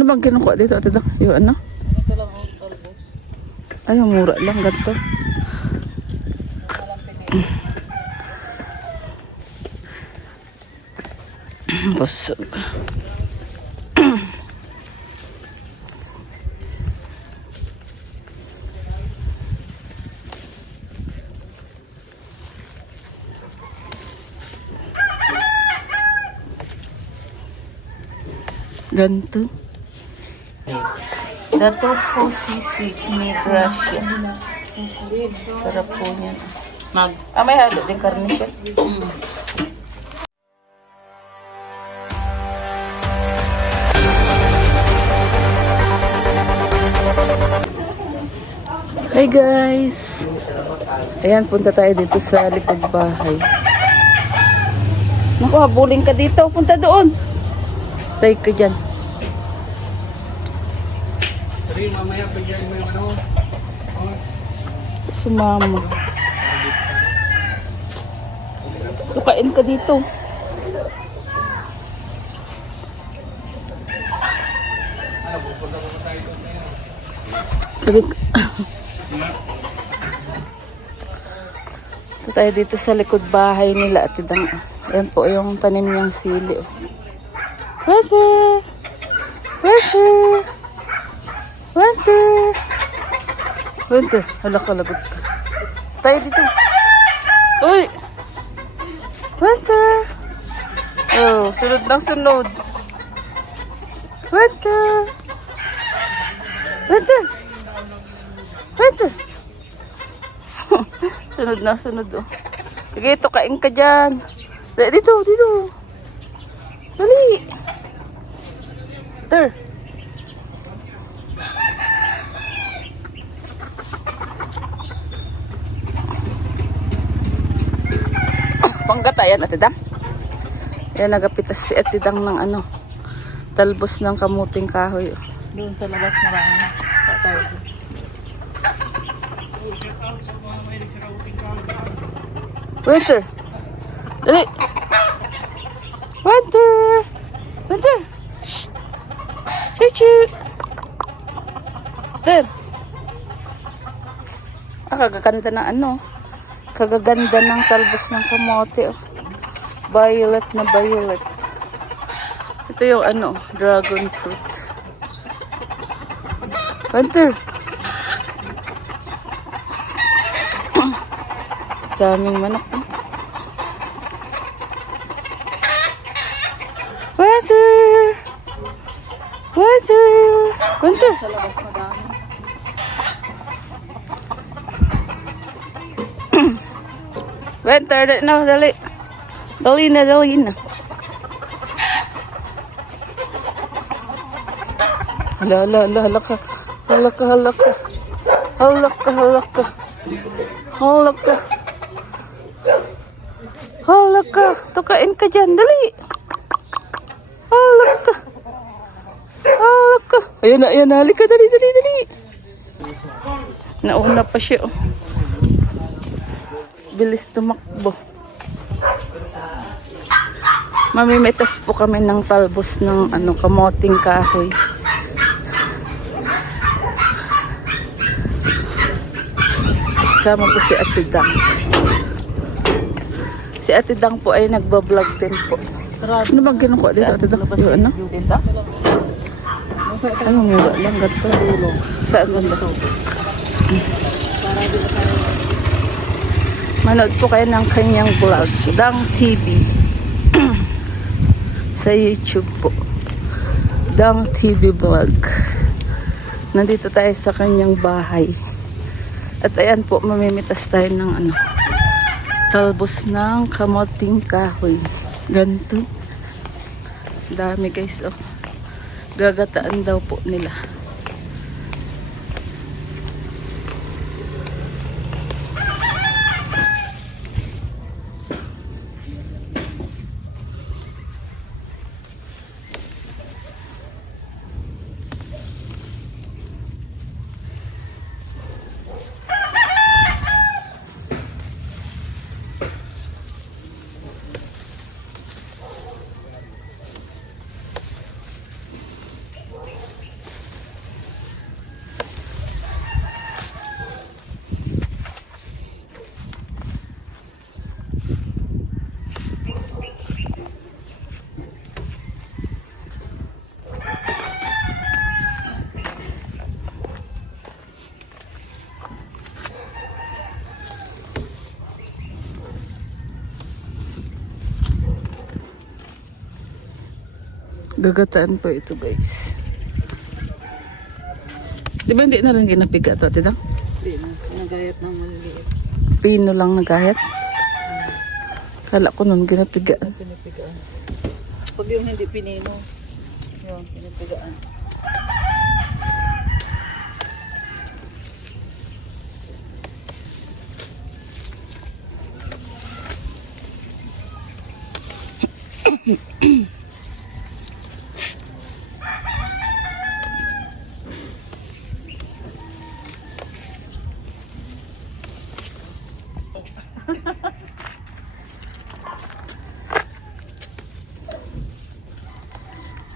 Ano bang kinukuha dito, ate Dang? Yung ano? Ito lang ang talbos. Ay, ang mura lang, ganito. Busog. Ganito. Dato po sisig ni Gracia. Sarap po niyan. Mag. Ah, may halo din karne siya. Mm. Hey guys! Ayan, punta tayo dito sa likod bahay. Naku, habulin ka dito. Punta doon. Tayo ka dyan. Sumama. Tukain ka dito. Kalik. Ito tayo dito sa likod bahay nila at idang. Ayan po yung tanim niyang sili. oh. Winter! Winter! Winter! Hala ka, lagot ka. Tayo dito. Uy! Winter! Oh, sunod ng sunod. Winter! Winter! Winter! sunod na, sunod oh. Sige, ito, kain ka dyan. Dito, dito. Dali. There. Panggatayan, Ate Dang. Yan, nagapitas si Ate Dang ng ano, talbos ng kamuting kahoy. Doon sa labas. Pa tayo. Winter! Dali! Winter! Winter! Shh! Chuchu! There! Ah, kagaganda ng ano. Kagaganda ng talbos ng kamote. Oh. Violet na violet. Ito yung ano, dragon fruit. Winter! Daming manok. oh. Winter! Winter! Winter! Dali na, dali. Dali na, dali na. Hala, hala, hala, hala ka. Hala ka, hala ka. Hala ka, hala ka. Hala ka. Hala ka. Tukain ka dyan, dali. Hala ka. Hala ka. Ayan na, ayan na. Halika, dali, dali, dali. Nauna pa siya, oh. Bilis tumakbo. Mamimitas po kami ng talbos ng ano, kamoting kahoy. Sama po si Ate Dang. Si Ate Dang po ay nagbablog din po. Ano bang kinukuha dito Ate Dang? Yung ano? Dito? Ano mura lang gato? Saan banda? Manood po kayo ng kanyang vlog, Dang TV. Sa YouTube po. Dang TV vlog. Nandito tayo sa kanyang bahay. At ayan po, mamimitas tayo ng ano, talbos ng kamoting kahoy. Ganto. Dami guys, oh. Gagataan daw po nila. Gagataan po ito guys. Di ba hindi na lang ginapiga to, tita? Hindi na. Nagayat ng maliliit. Pino lang nagahit. Kala ko nun ginapigaan. Pinipigaan. Pag yung hindi pinino, yun, pinipigaan.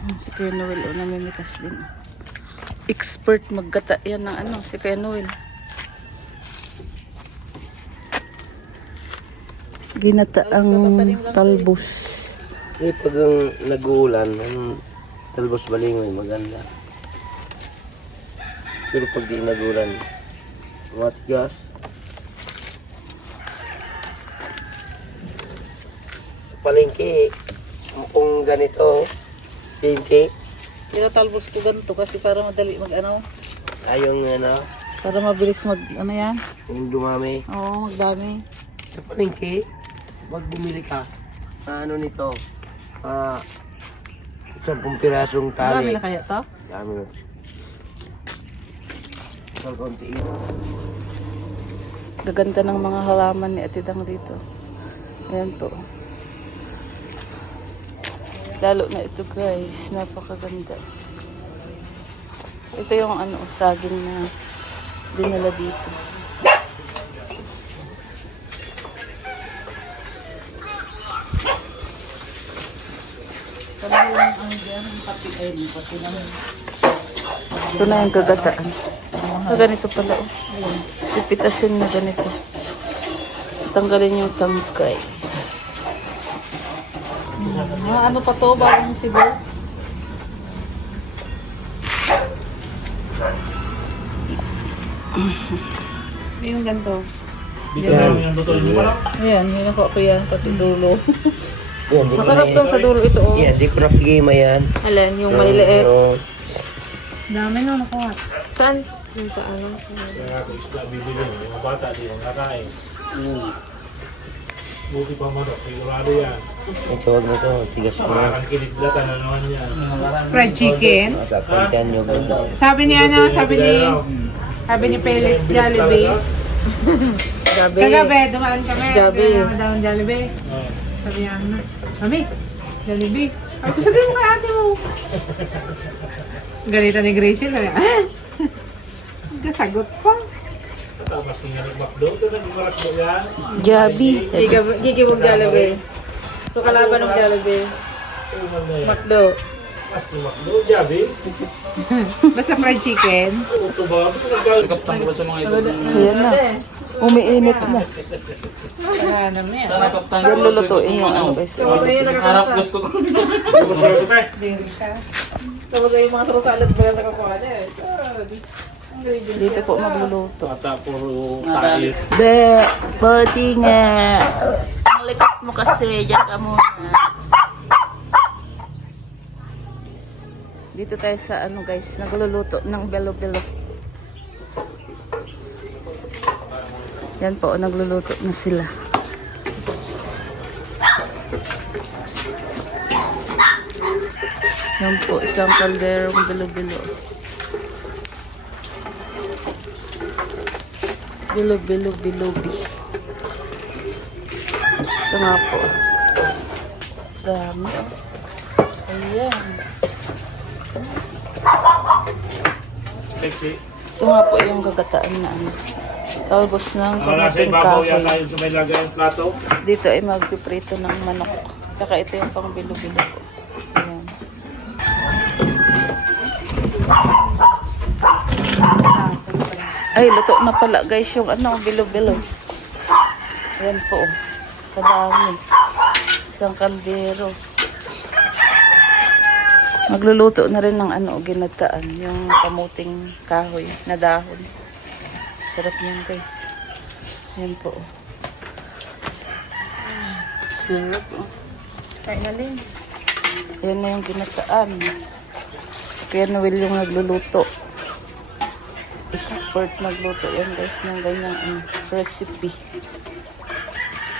Yan, Si Kuya Noel o namimitas din. Expert maggata yan ng ano, si Kuya Noel. Ginataang talbos. Eh, pag ang nag-uulan, ang talbos balingoy, maganda. Pero pag di nag-uulan, matigas. Palengke, kung ganito, pinti, Tinatalbos ko ganito kasi para madali mag ano, ayong ano, para mabilis mag ano yan. yung dumami. Oo, magdami. Sa palengke, pag bumili ka, na ano nito, ah, sampung pirasong Dami tali. na kaya to? Dami na. Pag konti yun. Gaganda ng mga halaman ni Atidang dito. Ayan po. Lalo na ito guys, napakaganda. Ito yung ano, saging na dinala dito. Ano. Ito na yung gagataan. Ah, ganito pala. Oh. Pipitasin na ganito. Tanggalin yung tangkay. Mga ano pa to, bagong sibo? yung ganito. Ayan, hinako ko yan, pati dulo. Yan, di ko Masarap na- sa dulo ito, oh. Yan, di ko napigay yan. Alin, yung may liit. Yung- Dami na nakuha. Saan? Yung sa ano? Kaya ako isda bibili, yung mga bata di ko nakain. Buti pa manok, sigurado yan. Ito, wag na to. Tigas mo na. Parang kinitlatan na naman yan. fried chicken. Matapuntan nyo ba? Sabi ni ano, sabi ni sabi ni Felix Jollibee. Gabi. Kagabi, dumaan kami. Gabi. Kaya daw ng Jollibee. Oh. Sabi niya, ano, Mami, Jollibee. Sabi ko, sabi mo kay ate mo. Ganita ni Gracie. Sabi, ah! Kasagot pa. Kung yan McDo, ito nag-maras mo yan. Gabi. Gigibog Jollibee. So kalaban ng na yan. Macdo. Mas ni McDo, Javi. Basta fried chicken. Ito ba? Ito nagkakaptang ko sa mga ito. Ayan na. Umiinit na. Wala naman yan. Yan lulutuin yung ano guys. Harap gusto ko. Gusto ko tayo. Tapos yung mga salad ba yung nakakuha niya eh. Dito po magluluto. Mata puro tayo. Be, pati nga. Ang likot mo kasi, diyan ka muna. Dito tayo sa ano guys, nagluluto ng belo-belo. Yan po, nagluluto na sila. Yan po, isang kalderong bilo-bilo. Bilo-bilo, bilobi. Ito nga po. Dami. Ayan. Ito nga po yung gagataan na ano. Talbos ng ibabaw kahoy. Tapos dito ay magpiprito ng manok. Kaka ito yung pang bilo-bilo po. Ayan. Ay, luto na pala guys yung ano, bilo-bilo. Ayan po. oh. Kadami. Isang kaldero. Magluluto na rin ng ano, ginataan. Yung kamuting kahoy na dahon. Sarap niyan guys. Ayan po. oh. Sarap. oh. Din. Ayan na yung ginataan. Kaya Noel yung nagluluto. Expert magluto yan guys ng ganyang ano, recipe.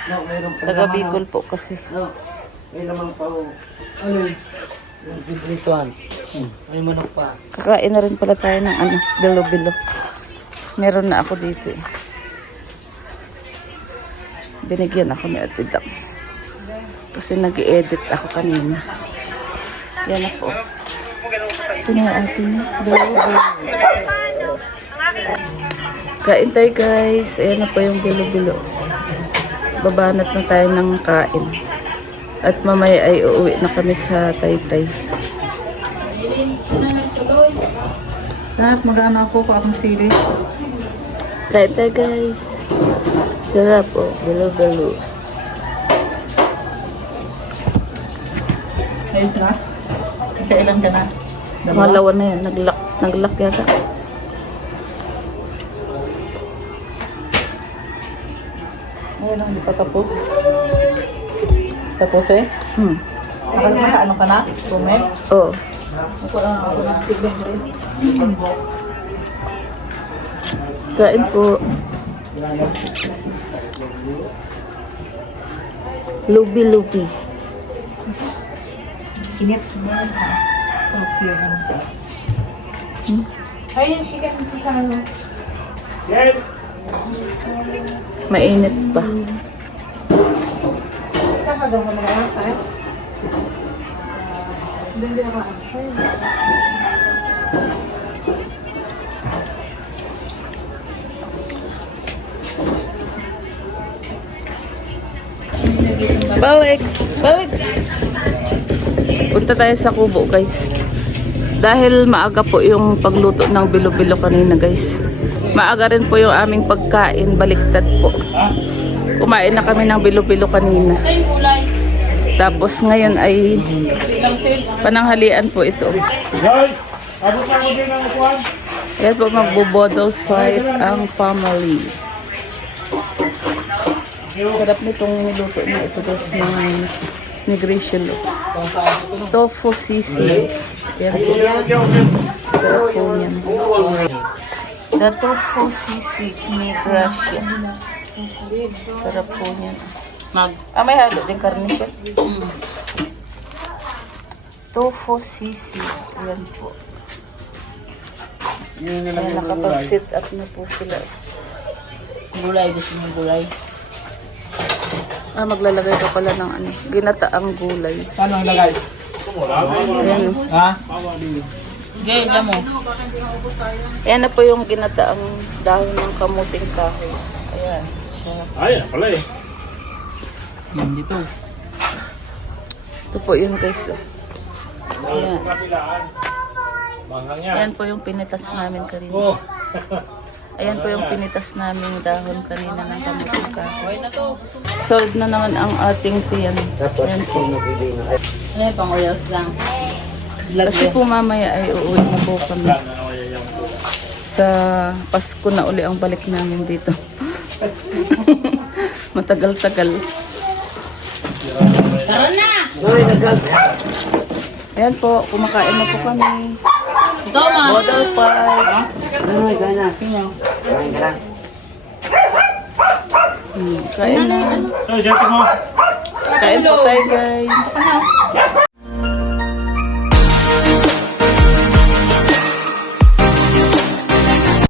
No, Taga Bicol po kasi. No, may naman pa oh. Ano yun? Yung gibrituan. Hmm. May manok pa. Kakain na rin pala tayo ng ano, bilo-bilo. Meron na ako dito eh. Binigyan ako ni Ate Dam. Kasi nag edit ako kanina. Yan na po. Ito na yung ating bilo-bilo. Kain tayo guys. Ayan na po yung bilo-bilo. Babanat na tayo ng kain. At mamaya ay uuwi na kami sa Taytay. Lahat mag-ano ako kung akong sili. Kain tayo guys. Sarap po. Bilo-bilo. Ayos na. Kailan ka na? Pangalawa na yan. Nag-lock, nag-lock yata. Ayun lang, hindi pa tapos. Tapos eh? Hmm. Naka, naka ano ka na? Tumet? Oo. Ako lang ako lang. Tignan rin. Kain po. Lubi-lubi. Init. Hmm? Ayun, chicken sa ano. Yan! Mainit pa. Balik! Balik! Punta tayo sa kubo guys. Dahil maaga po yung pagluto ng bilo-bilo kanina guys. Maaga rin po yung aming pagkain. Baliktad po. Kumain na kami ng bilo-bilo kanina. Tapos ngayon ay pananghalian po ito. Joy! Abot na mo din ang upuan. Yan po magbo-bottle fight ang family. Sarap nitong niluto na ito guys ng negration Tofu sisig. Yan po. Sarap po yan. The tofu sisig ni Gracia. Sarap po yan. Mag. Ah, may halo din karne siya. Tofu sisig. Yan po. Ayan, nakapag-sit up na po sila. Gulay, gusto mo gulay. Ah, maglalagay ka pala ng ano, ginataang gulay. Paano ang lagay? Ayan, Ha? Okay, alam mo. ayan na po yung ginataang dahon ng kamuting kahoy. Ayan, siya. Ay, yan pala eh. Yan dito. Ito po yun guys. oh. Ayan. Ayan po yung pinitas namin kanina. Oh. Ayan po yung pinitas namin dahon kanina ng kamuting kahoy. Solved na naman ang ating tiyan. Tapos, Ayan po. Ano yung pang oils lang? Kasi po mamaya ay uuwi na po kami. Sa Pasko na uli ang balik namin dito. Matagal-tagal. Tara na! Ayan po, kumakain na po kami. Ito ma! Bottle pie. Uy, gana. Kain ka lang. Hmm, kain na. Mo. Kain po tayo guys.